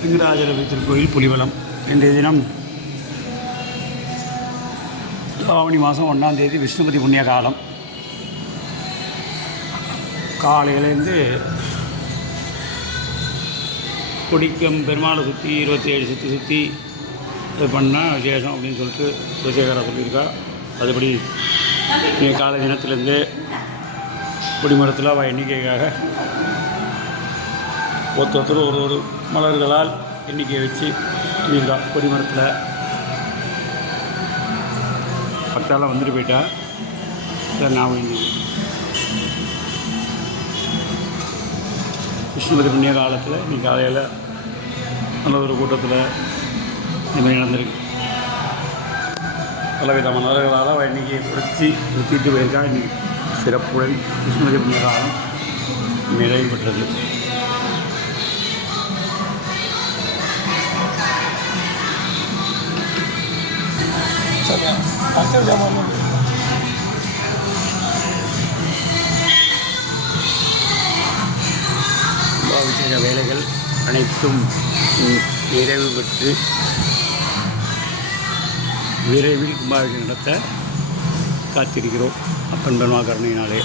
வெங்கடாஜலபதி திருக்கோயில் புலிவலம். இன்றைய தினம் ஆவணி மாதம் 1ஆம் தேதி விஷ்ணுபதி புண்ணிய காலம். காலையிலேருந்து கொடிக்கம் பெருமாளை சுற்றி 27 சுற்றி இது பண்ணால் விசேஷம் அப்படின்னு சொல்லிட்டு விஜயகாரா சொல்லியிருக்கா. அதுபடி காலை தினத்திலேருந்து கொடிமரத்தில் அவள் எண்ணிக்கைக்காக ஒருத்தர் ஒரு மலர்களால் எண்ணிக்கையை வச்சு இருக்கா. கொடிமரத்தில் பட்டாலாம் வந்துட்டு போயிட்டா. ஞாபகம் விஷ்ணுபதி புண்ணிய காலத்தில் இன்றைக்கி காலையில் நல்ல ஒரு கூட்டத்தில் இதுமாதிரி நடந்திருக்கு. பலவித மலர்களால் அவள் இன்றைக்கி உடச்சி சுற்றிட்டு போயிருக்கா. இன்றைக்கி சிறப்புடன் விஷ்ணுபதி புண்ணிய காலம் நிறைவு பெற்றது. கும்பாபிஷேக வேலைகள் அனைத்தும் நிறைவு பெற்று விரைவில் கும்பாபிஷேகம் நடத்த காத்திருக்கிறோம். அப்பன் பெருமா கருணையினாலே.